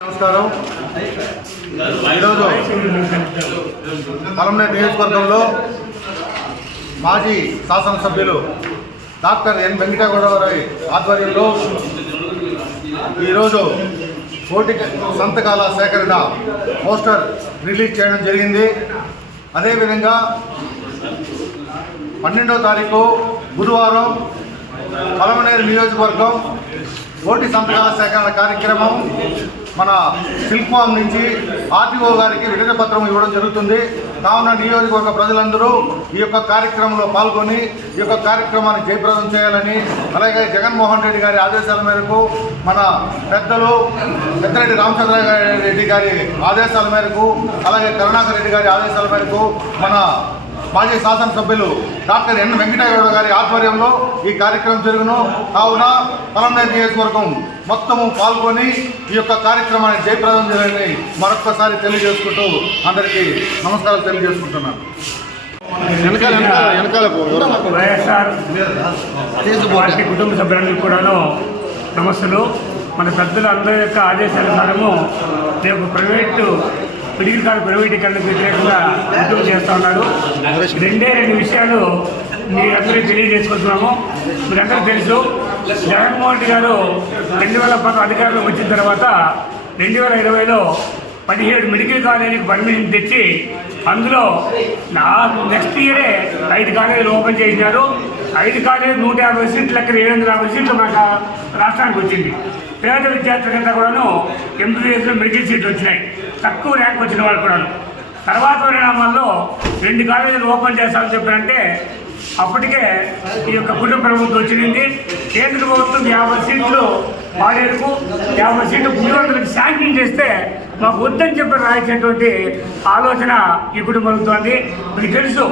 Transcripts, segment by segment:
నమస్కారం. ఈరోజు కలంనేరు నియోజకవర్గంలో మాజీ శాసనసభ్యులు డాక్టర్ ఎన్ వెంకటగౌడరావు ఆధ్వర్యంలో ఈరోజు కోటి సంతకాల సేకరణ పోస్టర్ రిలీజ్ చేయడం జరిగింది. అదేవిధంగా పన్నెండో తారీఖు బుధవారం పలమనేరు నియోజకవర్గం పోటీ సంతకాల సేకరణ కార్యక్రమం మన సిల్క్ ఫామ్ నుంచి ఆర్టీఓ గారికి విడత పత్రం ఇవ్వడం జరుగుతుంది. కావున నియోజకవర్గ ప్రజలందరూ ఈ యొక్క కార్యక్రమంలో పాల్గొని ఈ యొక్క కార్యక్రమాన్ని జయప్రదం చేయాలని అలాగే జగన్మోహన్ రెడ్డి గారి ఆదేశాల మేరకు మన పెద్దలు పెద్దరెడ్డి రామచంద్ర రెడ్డి గారి ఆదేశాల మేరకు అలాగే కరుణాకర్ రెడ్డి గారి ఆదేశాల మేరకు మన మాజీ శాసనసభ్యులు డాక్టర్ ఎన్ వెంకటగౌడ గారి ఆధ్వర్యంలో ఈ కార్యక్రమం జరుగును. కావున పలంనేరు నియోజకవర్గం మొత్తము పాల్గొని ఈ యొక్క కార్యక్రమాన్ని జయప్రదం చేయాలని మరొక్కసారి తెలియజేసుకుంటూ అందరికీ నమస్కారాలు తెలియజేసుకుంటున్నాను. వెనకాల వెనకాల? వైఎస్ఆర్ పార్టీ కుటుంబ సభ్యులందరికీ కూడాను నమస్తులు మన పెద్దల అందరి యొక్క ఆదేశానుసారము రేపు ప్రైవేటు మెడికల్ కాలేజ్ ప్రైవేటీకరణకు వ్యతిరేకంగా ఉద్యోగం చేస్తూ ఉన్నారు రెండే రెండు విషయాలు మీరందరూ తెలియజేసుకుంటున్నాము. మీరందరూ తెలుసు జగన్మోహన్ రెడ్డి గారు రెండు వేల పది అధికారంలోకి వచ్చిన తర్వాత రెండు వేల ఇరవైలో పదిహేడు మెడికల్ కాలేజీకి పర్మిషన్ తెచ్చి అందులో నా నెక్స్ట్ ఇయరే ఐదు కాలేజీలు ఓపెన్ చేసినారు ఐదు కాలేజీలు నూట యాభై సీట్లు లెక్కన ఏడు వందల యాభై సీట్లు మనకు రాష్ట్రానికి వచ్చింది. పేద విద్యార్థులకంతా కూడాను ఎంబీబీఎస్లో మెడికల్ సీట్లు వచ్చినాయి. తక్కువ ర్యాంక్ వచ్చిన వాళ్ళు కూడాను తర్వాత పరిణామాల్లో రెండు కాలేజీలు ఓపెన్ చేస్తామని చెప్పారంటే అప్పటికే ఈ యొక్క కుటుంబ ప్రభుత్వం వచ్చింది. కేంద్ర ప్రభుత్వం యాభై సీట్లు వాడేందుకు యాభై సీట్లు పులివంతులకు శాంక్షన్ చేస్తే మాకు వద్దని చెప్పి రాయించినటువంటి ఆలోచన ఈ కుటుంబంతో ఉంది మీకు తెలుసు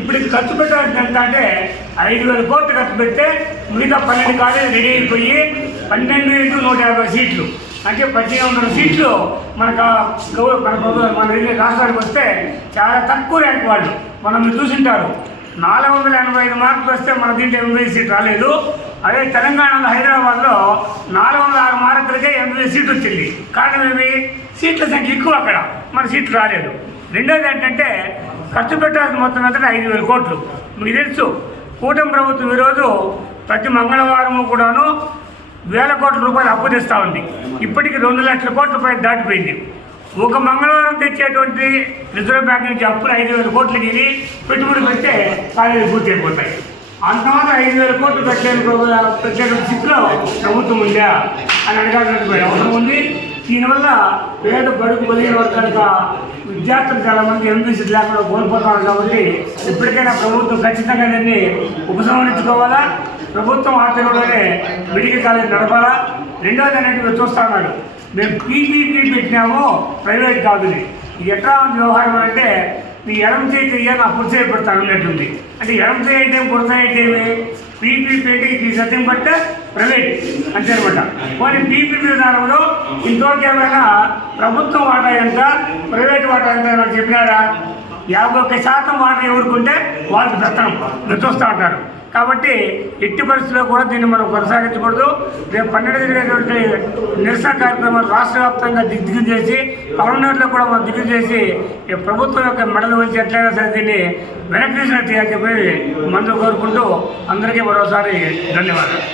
ఇప్పుడు ఖర్చు పెట్టడానికి ఎంత అంటే ఐదు వేల కోట్లు ఖర్చు పెడితే మిగతా పన్నెండు కాలేజీలు రెడీ అయిపోయి పన్నెండు ఇంటూ నూట యాభై సీట్లు. అంటే పద్దెనిమిది వందల సీట్లు మనకు గౌరవ మన ప్రభుత్వం మన వెళ్ళే రాష్ట్రానికి వస్తే చాలా తక్కువ ర్యాంక్ వాళ్ళు. మనం మీరు చూసింటారు. నాలుగు వందల ఎనభై ఐదు మార్కులు వస్తే మన దీంట్లో ఎంబీఏ సీట్ రాలేదు. అదే తెలంగాణలో హైదరాబాద్లో నాలుగు వందల ఆరు మార్కులకే ఎంబీఏ సీట్ వచ్చింది. కారణం ఏమి? సీట్ల సంఖ్య ఎక్కువ అక్కడ. మన సీట్లు రాలేదు. రెండోది ఏంటంటే ఖర్చు పెట్టాల్సిన మొత్తం అంతా ఐదు వేల కోట్లు. మీకు తెలుసు కూటమి ప్రభుత్వం ఈరోజు ప్రతి మంగళవారం కూడాను వేల కోట్ల రూపాయలు అప్పు తెస్తూ ఉంది. ఇప్పటికి రెండు లక్షల కోట్ల రూపాయలు దాటిపోయింది. ఒక మంగళవారం తెచ్చేటువంటి రిజర్వ్ బ్యాంక్ నుంచి అప్పులు ఐదు వేల కోట్లు తిరిగి పెట్టుబడి పెడితే కాలేజీ పూర్తి అయిపోతాయి అంతమంది ఐదు వేల కోట్లు పెట్టలేని ప్రభు- పెట్టలేని స్థితిలో ప్రభుత్వం ఉందా అని అడగాల్సినటువంటి అవసరం ఉంది. దీనివల్ల పేద బడుగు బలిగిన వర్గాలుగా విద్యార్థులు చాలామంది ఎంబీసీ లేకుండా కోల్పోతున్నారు కాబట్టి ఇప్పటికైనా ప్రభుత్వం ఖచ్చితంగా దాన్ని ఉపసంహరించుకోవాలా? ప్రభుత్వం ఆధ్వర్యంలోనే మెడికల్ కాలేజ్ నడపాలా? రెండోది అనేది మీరు చూస్తా ఉన్నాడు మేము పీపీపీ పెట్టినాము ప్రైవేట్ కాదుని ఇది ఎట్లా ఉంది వ్యవహారం అంటే నీ ఎడం చేయి చెయ్య నా కుడి చేయి అన్నట్టుంది. అంటే ఎడం చేయటం అయితే కుడి పీపీపీ అంటే ఈ సత్యం పట్టే ప్రైవేట్. అంతే అనమాట కానీ పీపీపీ విధానంలో ఇంతవరకు ఏమైనా ప్రభుత్వం వాటా ఎంత ప్రైవేట్ వాటా ఎంత అని చెప్పినారా? యాభై ఒక్క శాతం వాటర్ ఎవరుకుంటే వాళ్ళకి దత్తనం మీరు ఉంటారు. కాబట్టి ఎట్టి పరిస్థితుల్లో కూడా దీన్ని మనం కొనసాగించకూడదు. రేపు పన్నెండు జరిగేటువంటి నిరసన కార్యక్రమాలు రాష్ట్ర వ్యాప్తంగా దిగ్గు చేసి పవనర్లో కూడా మనం దిగ్గు చేసి ఈ ప్రభుత్వం యొక్క మెడలు వచ్చి ఎట్లయినా సరే దీన్ని వెనక్కి తీసినట్టు చెప్పి మందు కోరుకుంటూ అందరికీ మరోసారి ధన్యవాదాలు.